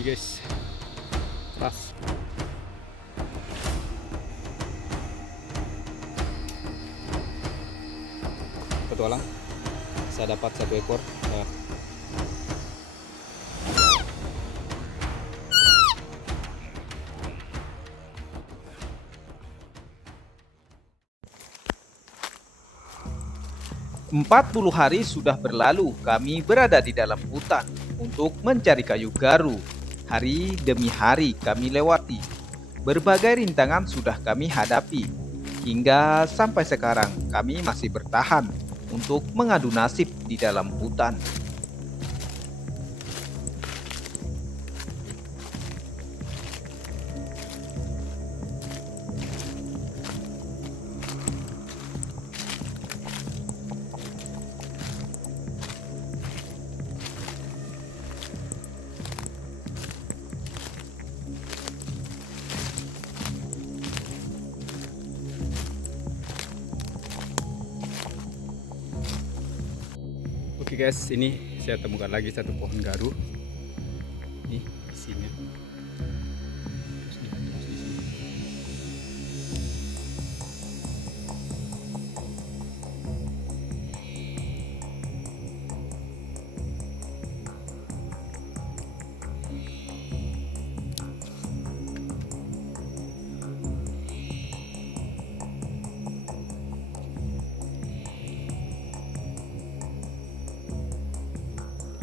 Nih guys, keras. Petualang, saya dapat 1 ekor. Nah, 40 hari sudah berlalu kami berada di dalam hutan untuk mencari kayu garu. Hari demi hari kami lewati. Berbagai rintangan sudah kami hadapi. Hingga sampai sekarang kami masih bertahan untuk mengadu nasib di dalam hutan. oke guys, ini saya temukan lagi 1 pohon garu. Nih isinya. Terus lihat terus di sini. Terus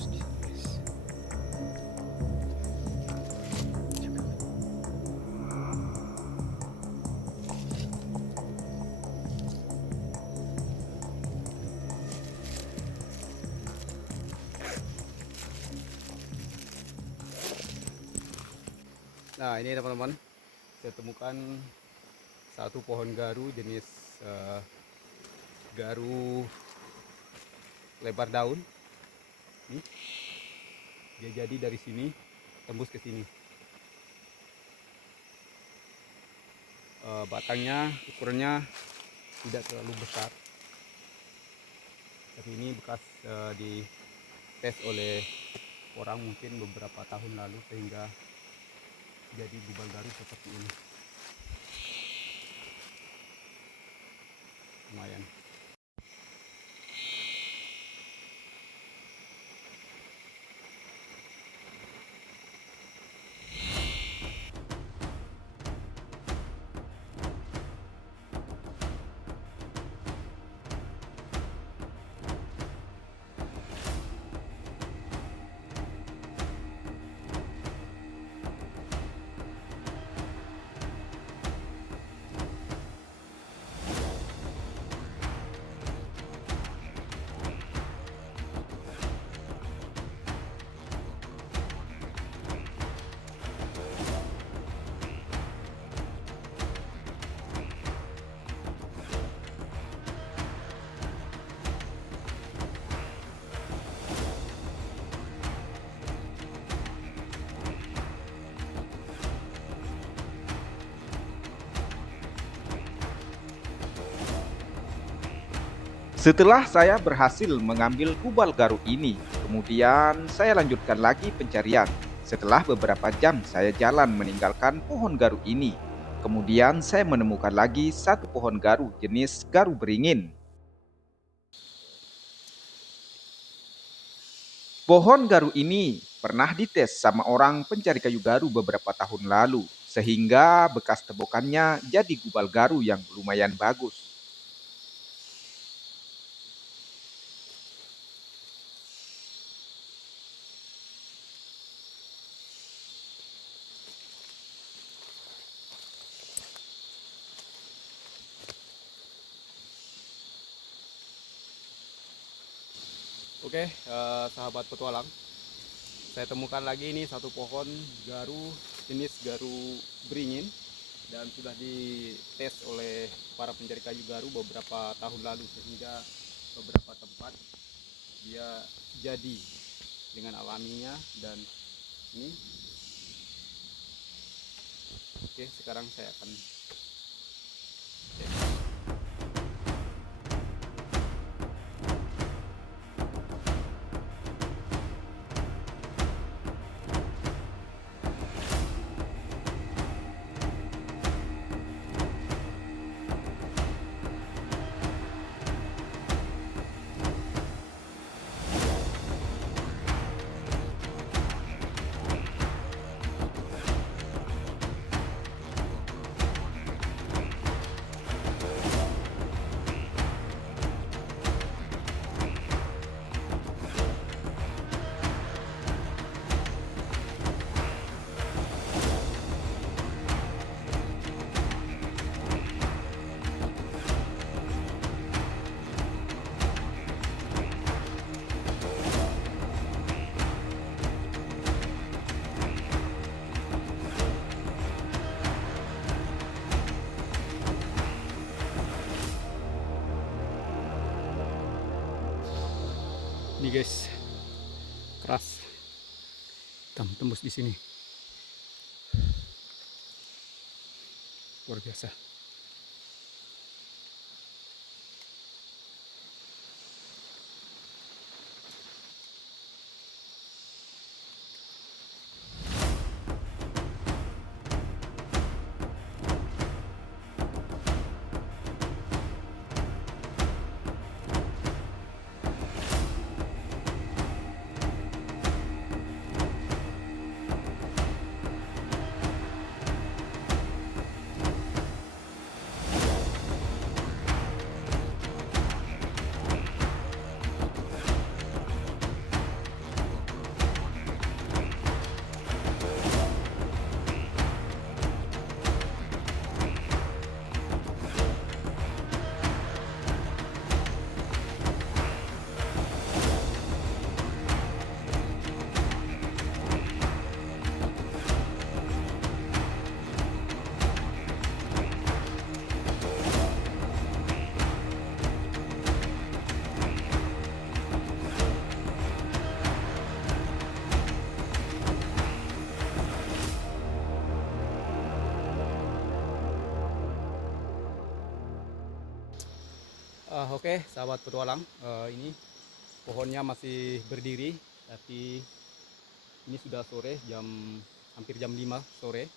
di sini guys. Nah ini teman-teman, saya temukan 1 pohon garu jenis garu lebar daun. Nih, dia jadi dari sini tembus ke sini. Batangnya ukurannya tidak terlalu besar, tapi ini bekas dites oleh orang mungkin beberapa tahun lalu sehingga jadi gubal garu seperti ini. Lumayan. Setelah saya berhasil mengambil gubal garu ini, kemudian saya lanjutkan lagi pencarian. Setelah beberapa jam saya jalan meninggalkan pohon garu ini. Kemudian saya menemukan lagi 1 pohon garu jenis garu beringin. Pohon garu ini pernah dites sama orang pencari kayu garu beberapa tahun lalu, sehingga bekas tebokannya jadi gubal garu yang lumayan bagus. Oke, sahabat petualang, saya temukan lagi ini 1 pohon garu jenis garu beringin dan sudah dites oleh para pencari kayu garu beberapa tahun lalu sehingga beberapa tempat dia jadi dengan alaminya. Dan ini oke, sekarang saya akan cek. Ini guys, keras, hitam tembus di sini, luar biasa. Oke, sahabat petualang, ini pohonnya masih berdiri, tapi ini sudah sore, hampir jam 5 sore.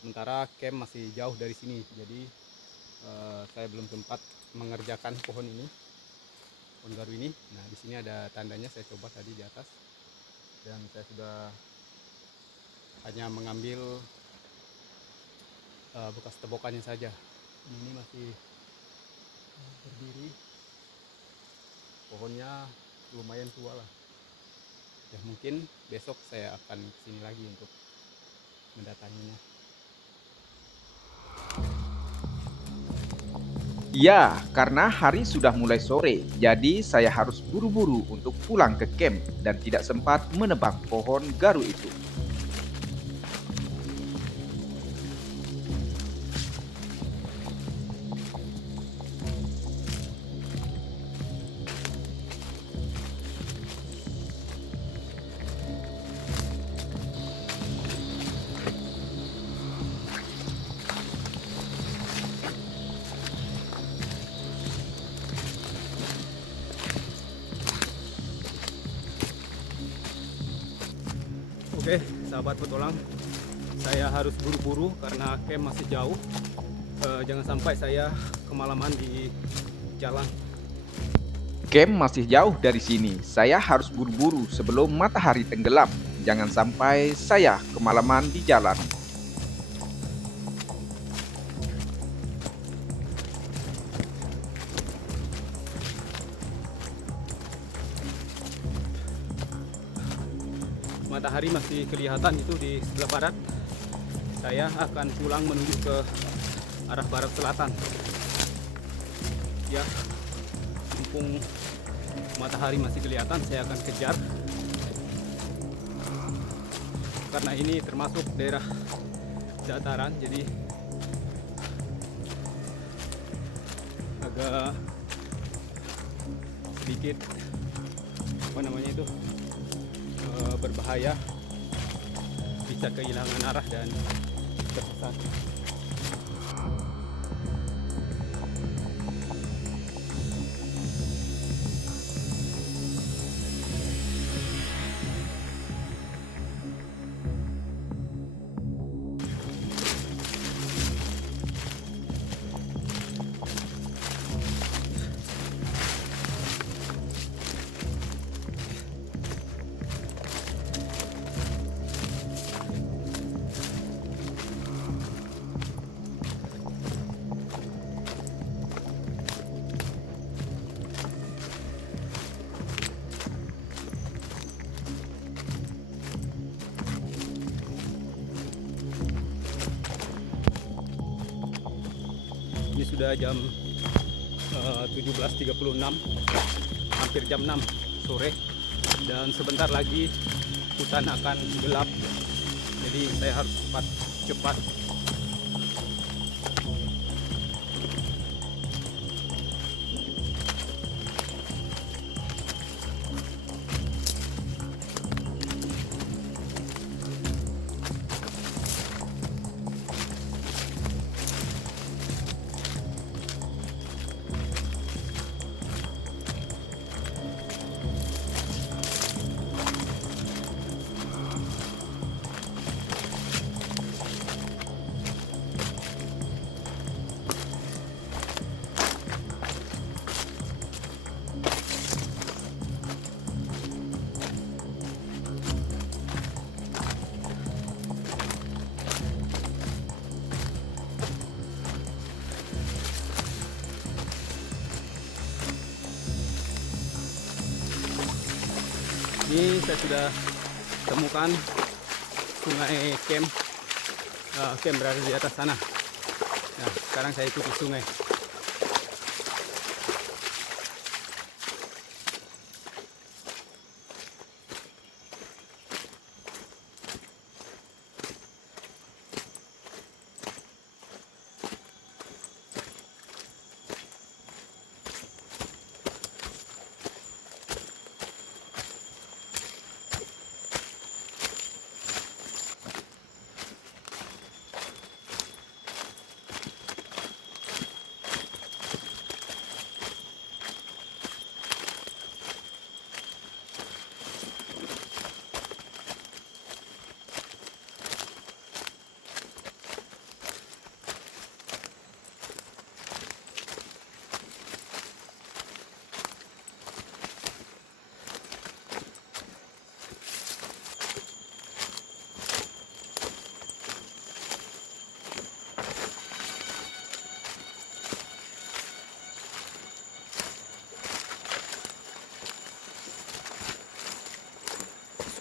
Sementara camp masih jauh dari sini, jadi saya belum sempat mengerjakan pohon garu ini. Nah, di sini ada tandanya, saya coba tadi di atas, dan saya sudah hanya mengambil bekas tebokannya saja. Ini masih berdiri, pohonnya lumayan tua lah ya. Mungkin besok saya akan kesini lagi untuk mendatanginya. Ya, karena hari sudah mulai sore, jadi saya harus buru-buru untuk pulang ke camp dan tidak sempat menebang pohon garu itu. Oke, sahabat petualang, saya harus buru-buru karena camp masih jauh. Jangan sampai saya kemalaman di jalan. Camp masih jauh dari sini, saya harus buru-buru sebelum matahari tenggelam. Jangan sampai saya kemalaman di jalan. Matahari masih kelihatan itu di sebelah barat. Saya akan pulang menuju ke arah barat selatan. Ya, mumpung matahari masih kelihatan, saya akan kejar. Karena ini termasuk daerah dataran, jadi agak sedikit berbahaya, bisa kehilangan arah dan tersesat. Ini sudah jam 17.36, hampir jam 6 sore, dan sebentar lagi hutan akan gelap. Jadi saya harus cepat. Ini saya sudah temukan sungai Kem. Kem berada di atas sana. Nah, sekarang saya ikuti sungai.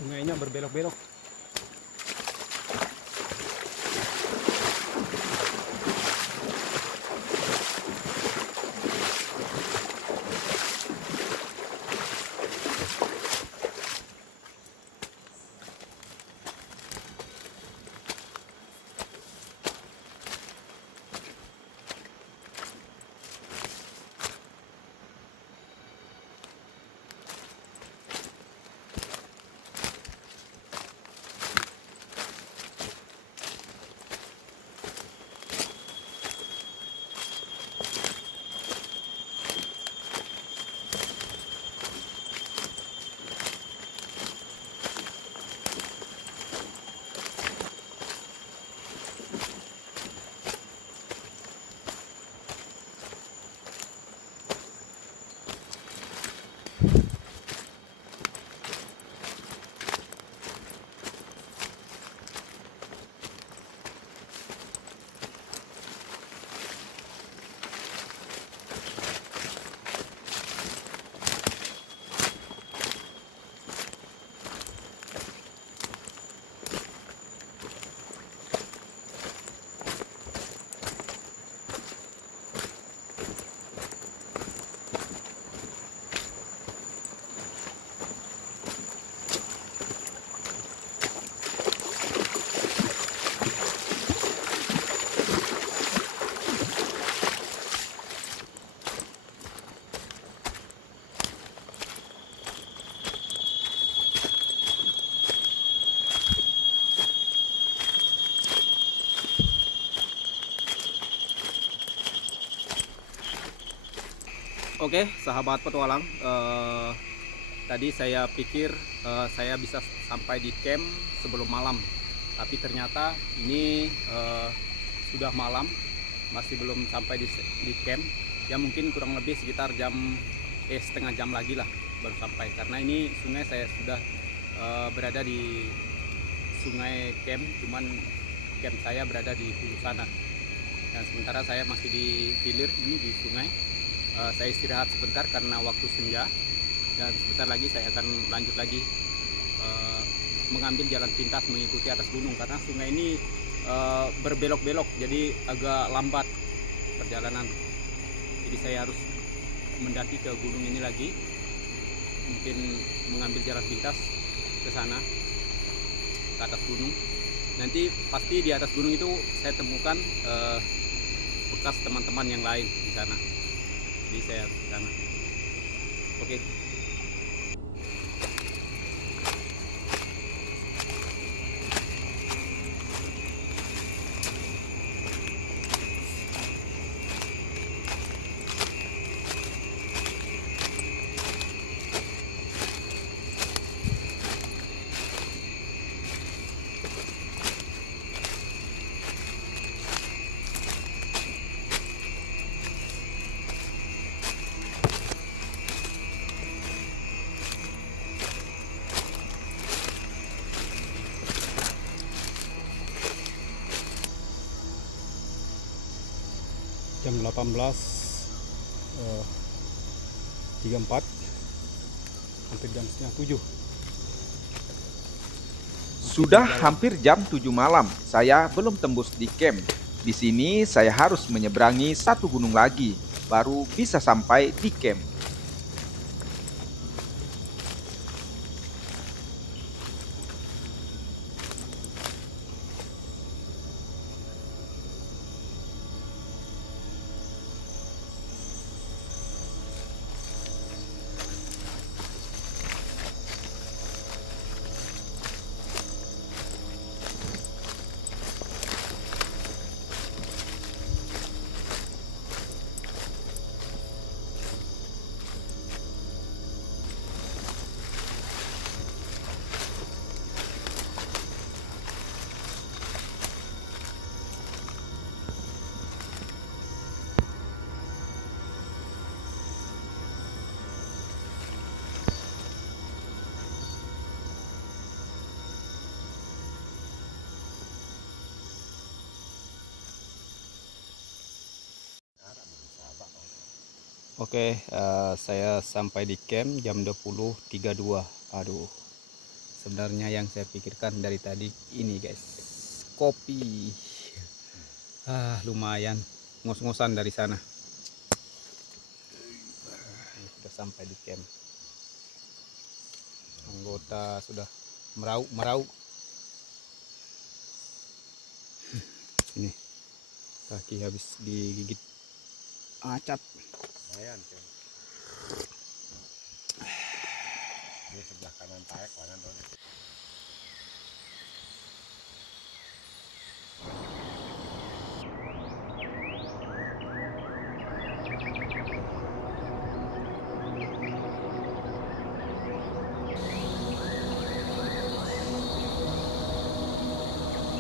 Sungainya berbelok-belok. Oke, sahabat petualang, tadi saya pikir saya bisa sampai di camp sebelum malam, tapi ternyata ini sudah malam, masih belum sampai di camp. Ya mungkin kurang lebih sekitar setengah jam lagi lah baru sampai, karena ini sungai saya sudah berada di sungai camp, cuman camp saya berada di hulu sana, dan sementara saya masih di hilir ini di sungai. Saya istirahat sebentar karena waktu senja, dan sebentar lagi saya akan lanjut lagi mengambil jalan pintas mengikuti atas gunung, karena sungai ini berbelok-belok, jadi agak lambat perjalanan. Jadi saya harus mendaki ke gunung ini lagi, mungkin mengambil jalan pintas ke sana, ke atas gunung. Nanti pasti di atas gunung itu saya temukan bekas teman-teman yang lain di sana. Jadi saya ke sana. Oke. Jam 18.34, hampir jam setengah 7. Sudah hampir jam 7 malam, saya belum tembus di camp. Di sini saya harus menyeberangi satu gunung lagi, baru bisa sampai di camp. Oke, saya sampai di camp jam 20.32. Aduh, sebenarnya yang saya pikirkan dari tadi ini guys, kopi. Lumayan ngos-ngosan dari sana. Ini sudah sampai di camp. Anggota sudah merauk. Ini kaki habis digigit acap. Lumayan kan. Ini sebelah kanan taek kanan dong.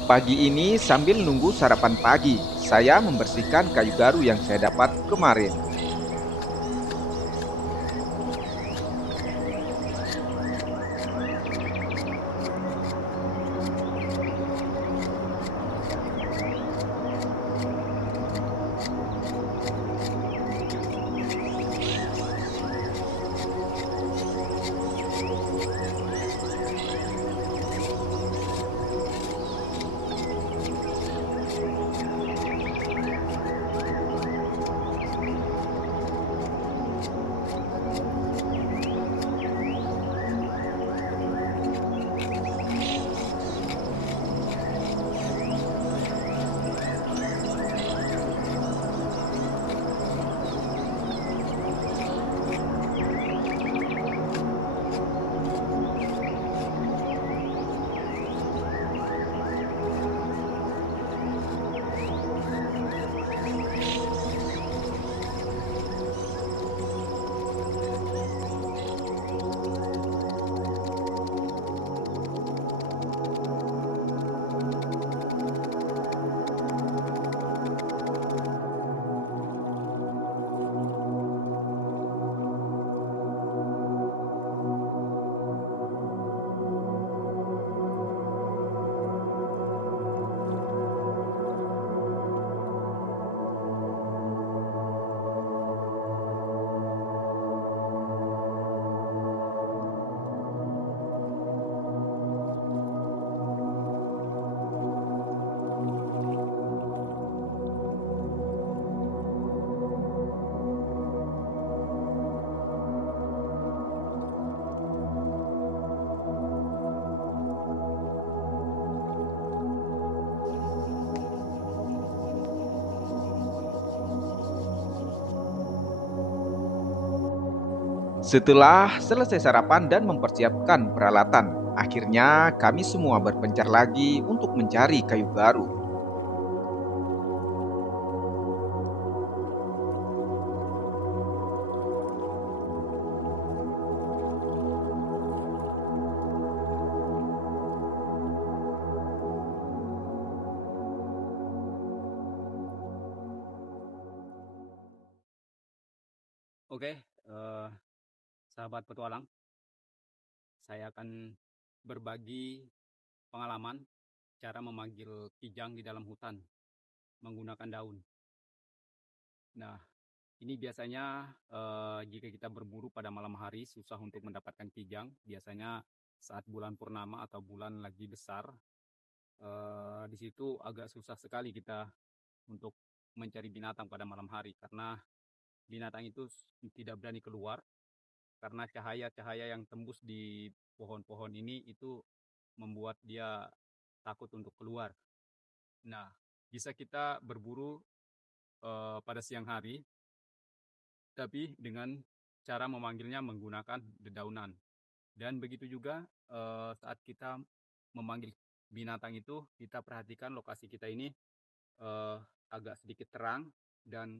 Pagi ini sambil nunggu sarapan pagi, saya membersihkan kayu garu yang saya dapat kemarin. Setelah selesai sarapan dan mempersiapkan peralatan, akhirnya kami semua berpencar lagi untuk mencari kayu garu. Oke, sahabat petualang, saya akan berbagi pengalaman cara memanggil kijang di dalam hutan menggunakan daun. Nah, ini biasanya jika kita berburu pada malam hari susah untuk mendapatkan kijang. Biasanya saat bulan purnama atau bulan lagi besar. Di situ agak susah sekali kita untuk mencari binatang pada malam hari karena binatang itu tidak berani keluar karena cahaya-cahaya yang tembus di pohon-pohon ini itu membuat dia takut untuk keluar. Nah, bisa kita berburu pada siang hari, tapi dengan cara memanggilnya menggunakan dedaunan. Dan begitu juga saat kita memanggil binatang itu, kita perhatikan lokasi kita ini eh, agak sedikit terang dan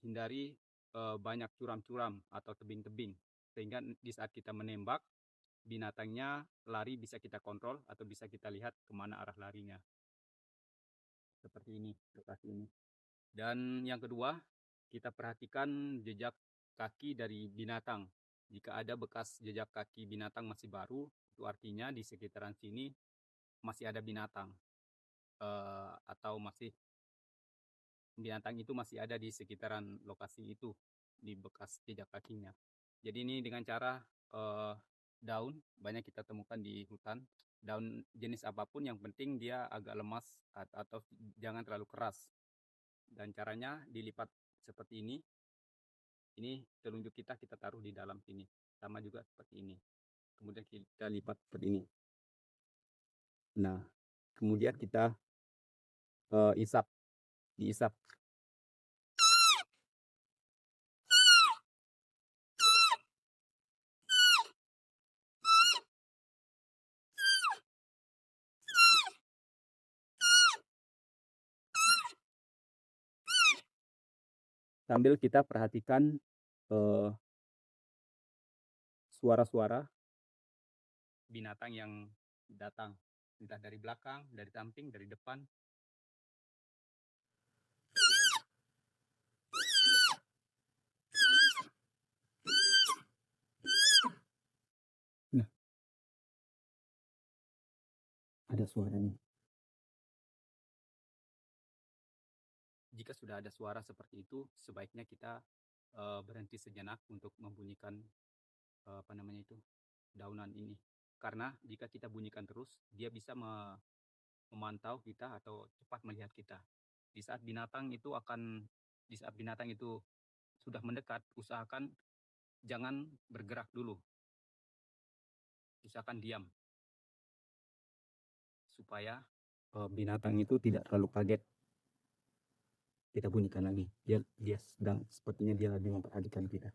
hindari banyak curam-curam atau tebing-tebing. Sehingga di saat kita menembak, binatangnya lari bisa kita kontrol atau bisa kita lihat kemana arah larinya. Seperti ini, lokasi ini. Dan yang kedua, kita perhatikan jejak kaki dari binatang. Jika ada bekas jejak kaki binatang masih baru, itu artinya di sekitaran sini masih ada binatang. Atau binatang itu masih ada di sekitaran lokasi itu, di bekas jejak kakinya. Jadi ini dengan cara daun, banyak kita temukan di hutan. Daun jenis apapun yang penting dia agak lemas atau jangan terlalu keras. Dan caranya dilipat seperti ini. Ini telunjuk kita taruh di dalam sini. Sama juga seperti ini. Kemudian kita lipat seperti ini. Nah, kemudian kita diisap. Sambil kita perhatikan suara-suara binatang yang datang. Entah dari belakang, dari samping, dari depan. Nah, ada suaranya. Jika sudah ada suara seperti itu, sebaiknya kita berhenti sejenak untuk membunyikan daunan ini. Karena jika kita bunyikan terus, dia bisa memantau kita atau cepat melihat kita. Di saat binatang itu sudah mendekat, usahakan jangan bergerak dulu. Usahakan diam supaya binatang itu tidak terlalu kaget. Kita bunyikan lagi. Dia sedang sepertinya dia lagi memperhatikan kita.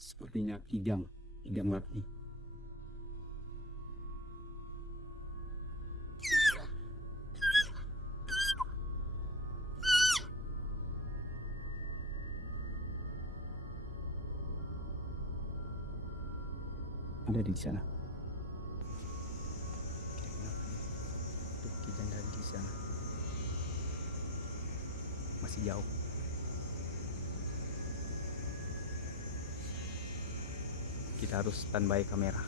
Sepertinya idam lagi. Ada di sana. Tuh, kijang dari di sana. Masih jauh. Kita harus standby kamera.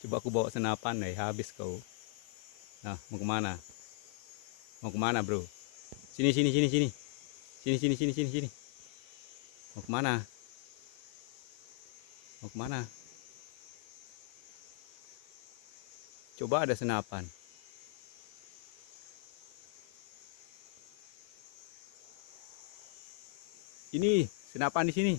Coba aku bawa senapan, habis kau. Nah, mau kemana? Mau kemana, bro? Sini, sini, sini, sini. Sini, sini, sini, sini, sini. Mau kemana? Mau kemana? Coba ada senapan. Ini, senapan di sini.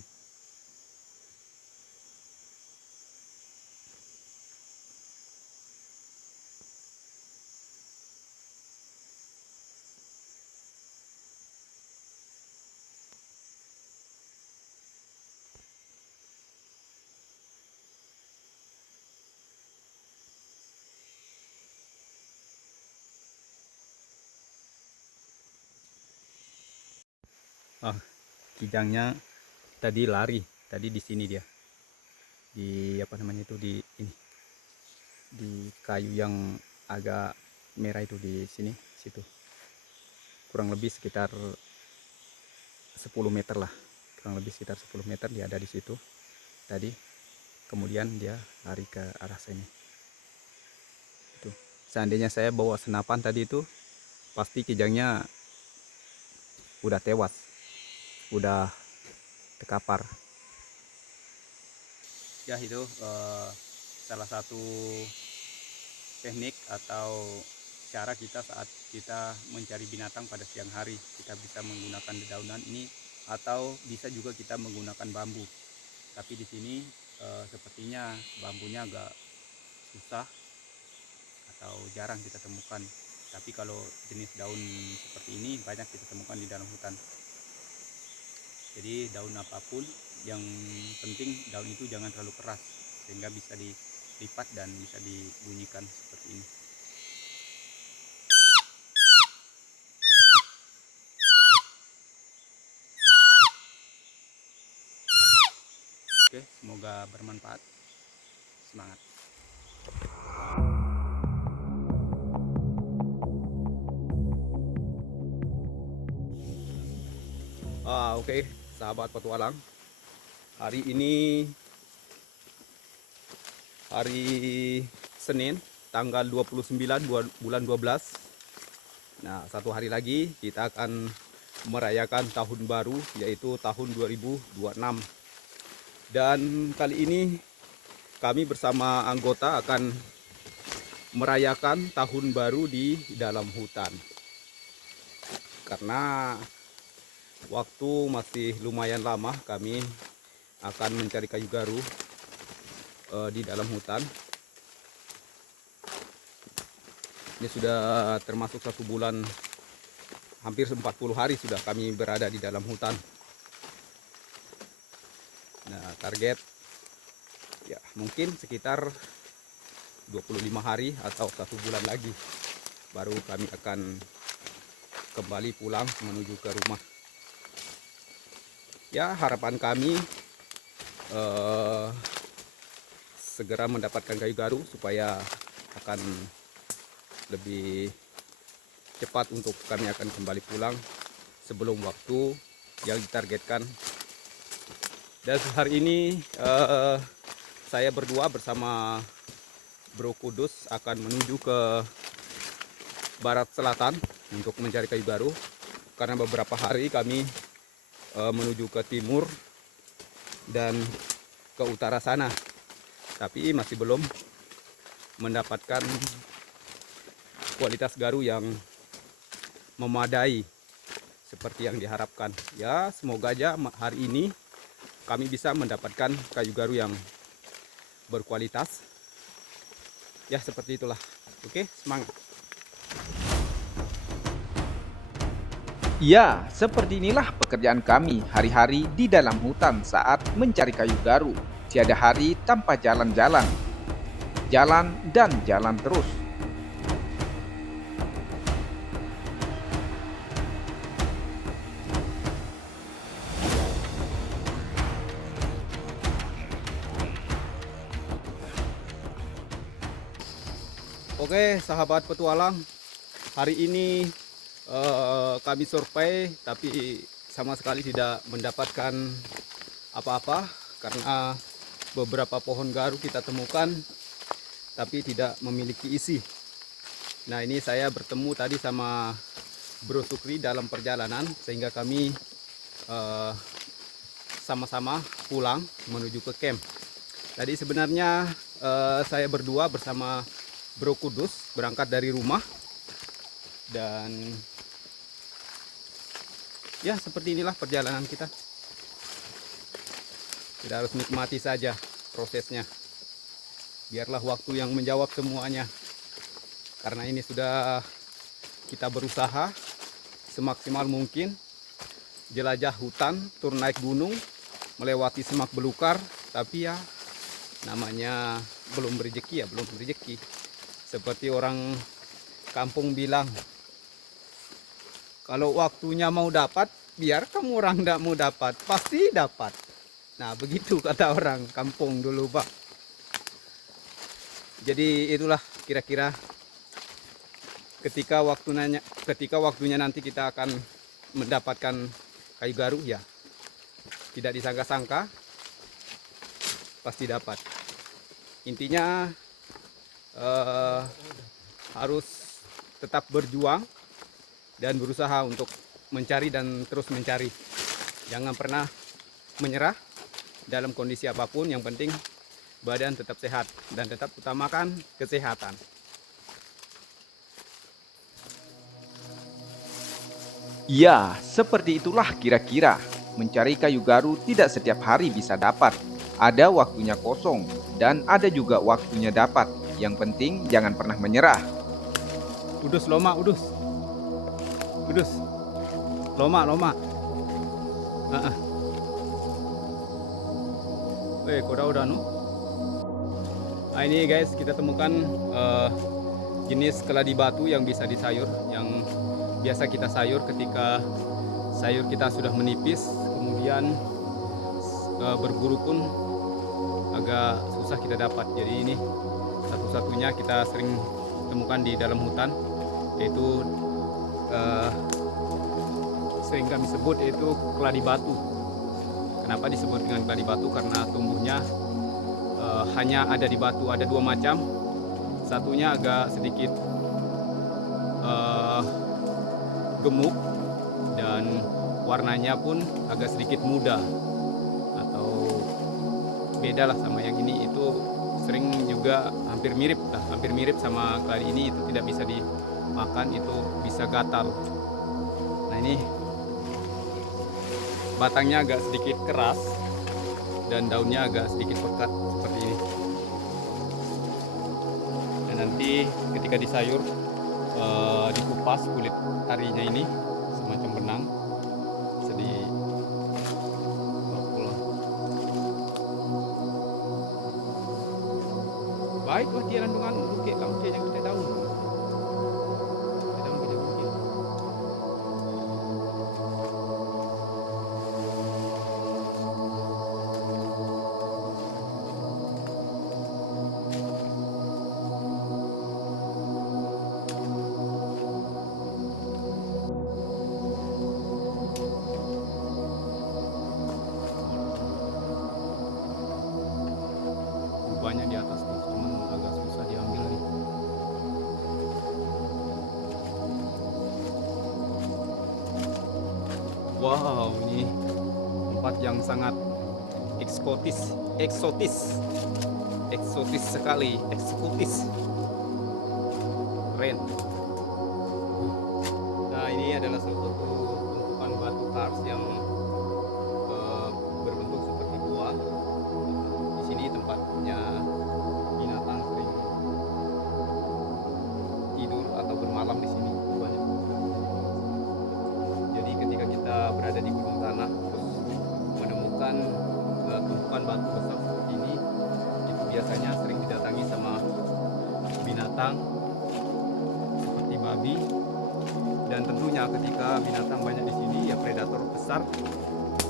Ah, kijangnya tadi lari. Tadi di sini dia. Di apa namanya itu, di ini. Di kayu yang agak merah itu, di sini, situ. Kurang lebih sekitar 10 meter lah. Kurang lebih sekitar 10 meter dia ada di situ tadi. Kemudian dia lari ke arah sini. Itu. Seandainya saya bawa senapan tadi itu, pasti kijangnya udah tewas, udah terkapar. Ya itu salah satu teknik atau cara kita saat kita mencari binatang pada siang hari. Kita bisa menggunakan dedaunan ini, atau bisa juga kita menggunakan bambu. Tapi di sini sepertinya bambunya agak susah atau jarang kita temukan. Tapi kalau jenis daun seperti ini banyak kita temukan di dalam hutan. Jadi daun apapun, yang penting daun itu jangan terlalu keras sehingga bisa dilipat dan bisa dibunyikan seperti ini. Oke, semoga bermanfaat. Semangat. Oke, sahabat petualang. Hari ini hari Senin, tanggal 29 bulan 12. Nah, satu hari lagi kita akan merayakan tahun baru, yaitu tahun 2026. Dan kali ini kami bersama anggota akan merayakan tahun baru di dalam hutan. Karena waktu masih lumayan lama, kami akan mencari kayu garu di dalam hutan. Ini sudah termasuk 1 bulan, hampir 40 hari sudah kami berada di dalam hutan. Nah, target ya mungkin sekitar 25 hari atau 1 bulan lagi baru kami akan kembali pulang menuju ke rumah. Ya, harapan kami segera mendapatkan kayu garu supaya akan lebih cepat untuk kami akan kembali pulang sebelum waktu yang ditargetkan. Dan hari ini saya berdua bersama Bro Kudus akan menuju ke barat selatan untuk mencari kayu garu, karena beberapa hari kami menuju ke timur dan ke utara sana, tapi masih belum mendapatkan kualitas garu yang memadai seperti yang diharapkan. Ya, semoga aja hari ini kami bisa mendapatkan kayu garu yang berkualitas. Ya, seperti itulah. Oke, semangat. Ya, seperti inilah pekerjaan kami hari-hari di dalam hutan saat mencari kayu garu. Tiada hari tanpa jalan-jalan. Jalan dan jalan terus. Oke, sahabat petualang, hari ini kami survei tapi sama sekali tidak mendapatkan apa-apa, karena beberapa pohon garu kita temukan tapi tidak memiliki isi. Nah, ini saya bertemu tadi sama Bro Sukri dalam perjalanan, sehingga kami sama-sama pulang menuju ke camp. Tadi sebenarnya saya berdua bersama Bro Kudus berangkat dari rumah, dan ya seperti inilah perjalanan kita. Kita harus nikmati saja prosesnya. Biarlah waktu yang menjawab semuanya. Karena ini sudah kita berusaha semaksimal mungkin jelajah hutan, turun naik gunung, melewati semak belukar, tapi ya namanya belum berrezeki ya belum berrezeki. Seperti orang kampung bilang, kalau waktunya mau dapat, biar kamu orang tidak mau dapat, pasti dapat. Nah, begitu kata orang kampung dulu, Pak. Jadi itulah kira-kira ketika waktunya nanti kita akan mendapatkan kayu garu, ya tidak disangka-sangka pasti dapat. Intinya harus tetap berjuang dan berusaha untuk mencari dan terus mencari. Jangan pernah menyerah dalam kondisi apapun. Yang penting badan tetap sehat dan tetap utamakan kesehatan. Ya, seperti itulah kira-kira. Mencari kayu garu tidak setiap hari bisa dapat. Ada waktunya kosong dan ada juga waktunya dapat. Yang penting jangan pernah menyerah. Udus loma, udus. Udus. Loma, loma. Udah nu. Nah, ini guys, kita temukan jenis keladi batu yang bisa disayur, yang biasa kita sayur ketika sayur kita sudah menipis, kemudian berburu pun agak susah kita dapat. Jadi ini satu-satunya kita sering temukan di dalam hutan, yaitu sering kami sebut yaitu keladi batu. Kenapa disebut dengan keladi batu? Karena tumbuhnya hanya ada di batu. Ada dua macam, satunya agak sedikit gemuk dan warnanya pun agak sedikit muda, atau beda lah sama yang ini. Itu sering juga hampir mirip sama keladi ini. Itu tidak bisa dimakan, itu bisa gatal. Nah, ini batangnya agak sedikit keras dan daunnya agak sedikit pekat seperti ini. Dan nanti ketika disayur, dikupas kulit arinya ini semacam benang, bisa di pulang. Baiklah dia landungan bukit langke yang kita daun. Banyak di atas tuh, cuman agak susah diambil nih. Wow, ini tempat yang sangat eksotis sekali, keren. Nah, ini adalah salah satu tumpukan batu kars yang berbentuk seperti gua. Di sini tempatnya binatang sering tidur atau bermalam di sini banyak. Jadi ketika kita berada di Gunung Tanah terus menemukan tumpukan batu besar seperti ini, itu biasanya sering didatangi sama binatang seperti babi. Dan tentunya ketika binatang banyak di sini, ya predator besar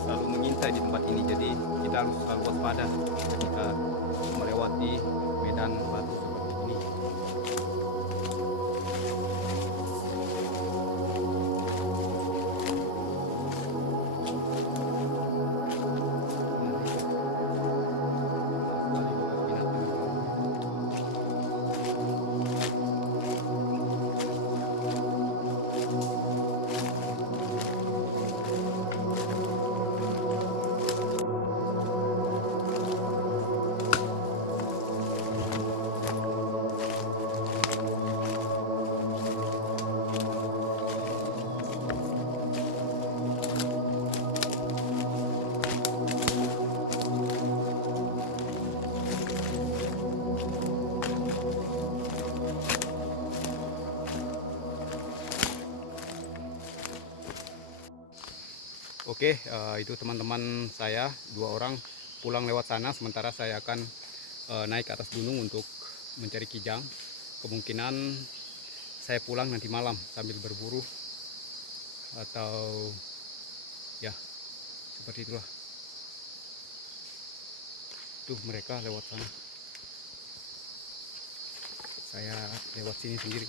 selalu mengintai di tempat ini. Jadi kita harus selalu waspada ketika melewati medan batu seperti ini. Oke, itu teman-teman saya 2 orang pulang lewat sana, sementara saya akan naik ke atas gunung untuk mencari kijang. Kemungkinan saya pulang nanti malam sambil berburu atau ya seperti itulah. Tuh mereka lewat sana, saya lewat sini sendiri.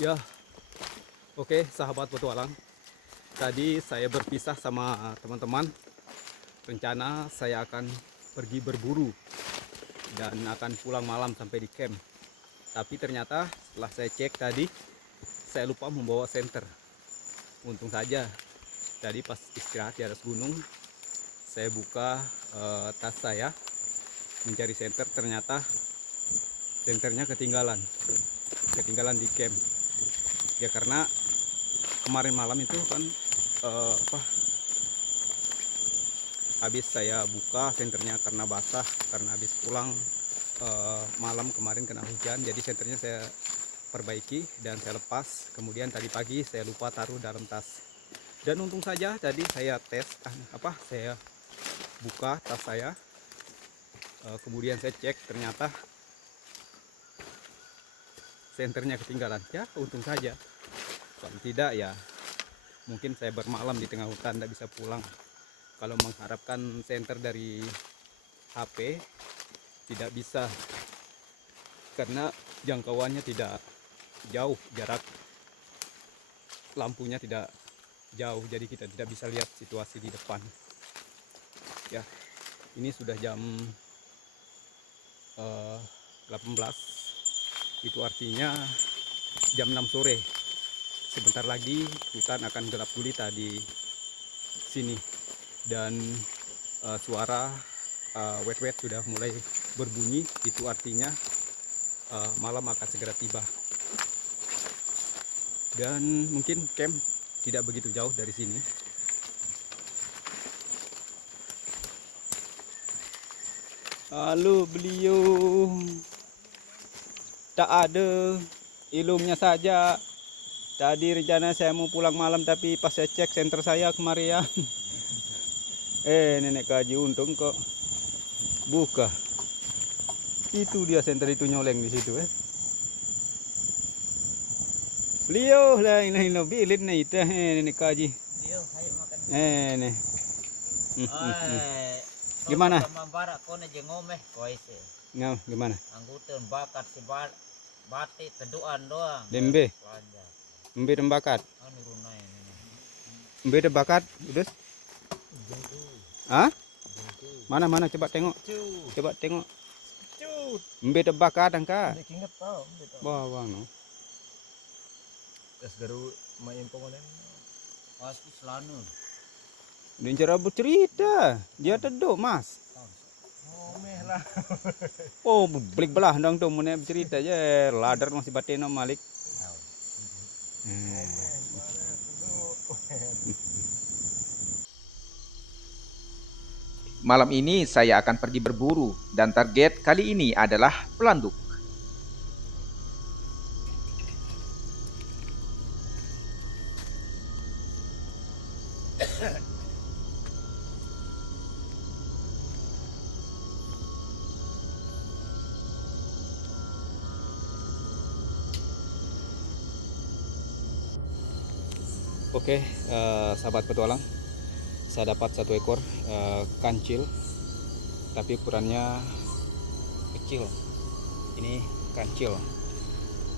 Ya, oke sahabat petualang. Tadi saya berpisah sama teman-teman. Rencana saya akan pergi berburu dan akan pulang malam sampai di camp. Tapi ternyata setelah saya cek tadi, saya lupa membawa senter. Untung saja tadi pas istirahat di atas gunung, saya buka tas saya mencari senter. Ternyata senternya ketinggalan di camp. Ya karena kemarin malam itu kan habis saya buka senternya karena basah, karena habis pulang malam kemarin kena hujan, jadi senternya saya perbaiki dan saya lepas. Kemudian tadi pagi saya lupa taruh dalam tas, dan untung saja tadi saya saya buka tas saya, kemudian saya cek ternyata senternya ketinggalan. Ya untung saja, kalau tidak ya mungkin saya bermalam di tengah hutan, tidak bisa pulang. Kalau mengharapkan senter dari HP tidak bisa, karena jangkauannya tidak jauh, jarak lampunya tidak jauh, jadi kita tidak bisa lihat situasi di depan. Ya, ini sudah jam 18, itu artinya jam 6 sore. Sebentar lagi hutan akan gelap gulita di sini, dan suara wet-wet sudah mulai berbunyi. Itu artinya malam akan segera tiba, dan mungkin camp tidak begitu jauh dari sini. Halo, beliau tak ada ilmunya saja. Tadi rencana saya mau pulang malam, tapi pas saya cek senter saya kemarian. Nenek Kaji untung kok buka. Itu dia senter itu nyoleng di situ. Beliau lah ini bilit nih itu Nenek Kaji. Ayo makan. Nih. Gimana? Gimana? Anggutan bakat si batik teduan doang. Dembe. Embe tembakat. Anu runai ini. Embe tembakat, udah. Hah? Mana coba tengok. Coba tengok. Embe tembakat angka. Ingat tau. Bawang no. Es garu main pengonen. Pasti selanu. Dia cara bercerita. Dia teduk, Mas. Ngomeh lah. Oh, belik belah dong tuh mun bercerita je. Ladar masih bateno Malik. Malam ini saya akan pergi berburu dan target kali ini adalah pelanduk. Oke, sahabat petualang, saya dapat 1 ekor kancil, tapi ukurannya kecil. Ini kancil,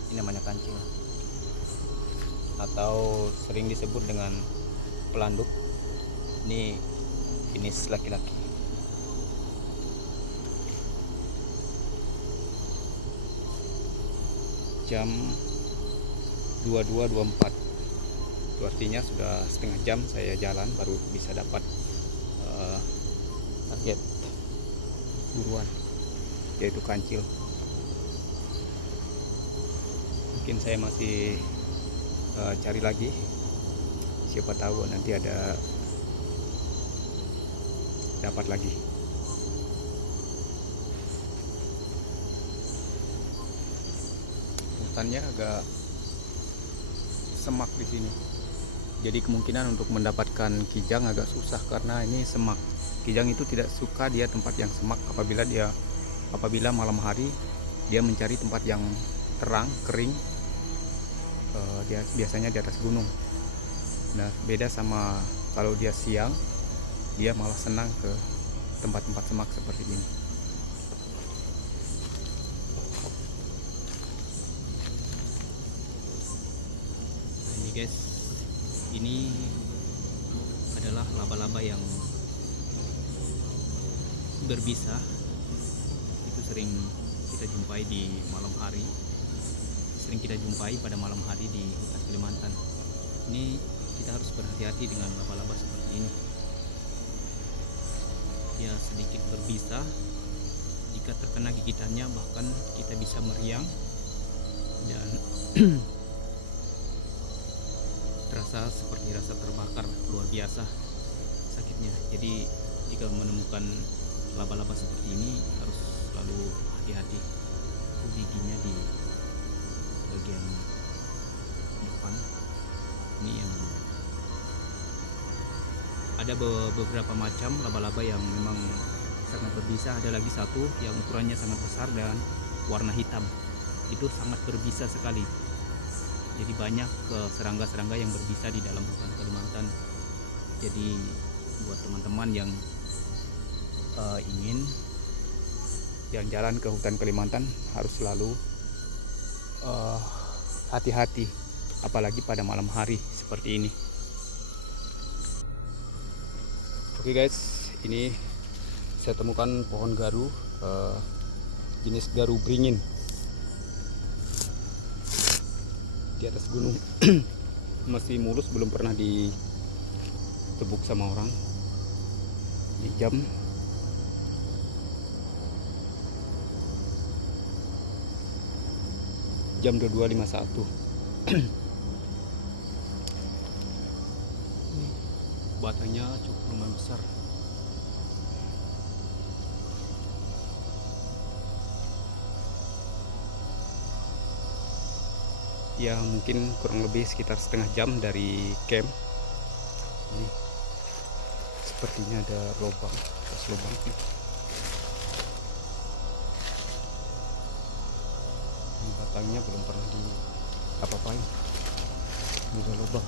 ini namanya kancil, atau sering disebut dengan pelanduk. Ini jenis laki-laki. Jam 22.24. Itu artinya sudah setengah jam saya jalan baru bisa dapat target buruan, yaitu kancil. Mungkin saya masih cari lagi, siapa tahu nanti ada dapat lagi. Hutannya agak semak di sini, jadi kemungkinan untuk mendapatkan kijang agak susah karena ini semak. Kijang itu tidak suka dia tempat yang semak. Apabila malam hari dia mencari tempat yang terang, kering. Dia biasanya di atas gunung. Nah, beda sama kalau dia siang, dia malah senang ke tempat-tempat semak seperti ini. Nah, ini guys, ini adalah laba-laba yang berbisa. Itu sering kita jumpai di malam hari, sering kita jumpai pada malam hari di hutan Kalimantan. Ini kita harus berhati-hati dengan laba-laba seperti ini. Dia sedikit berbisa, jika terkena gigitannya bahkan kita bisa meriang dan terasa seperti rasa terbakar, luar biasa sakitnya. Jadi jika menemukan laba-laba seperti ini harus selalu hati-hati. Giginya di bagian depan ini yang ada beberapa macam laba-laba yang memang sangat berbisa. Ada lagi satu yang ukurannya sangat besar dan warna hitam, itu sangat berbisa sekali. Jadi banyak serangga-serangga yang berbisa di dalam hutan Kalimantan. Jadi buat teman-teman yang ingin jalan-jalan ke hutan Kalimantan harus selalu hati-hati, apalagi pada malam hari seperti ini. Oke guys, ini saya temukan pohon garu jenis garu beringin di atas gunung. Masih mulus, belum pernah ditebuk sama orang. Di jam 22.51. Batangnya cukup lumayan besar. Ya mungkin kurang lebih sekitar setengah jam dari camp. Ini sepertinya ada lubang, bekas lubang. Ini batangnya belum pernah di apa-apain. Ini ada lubang.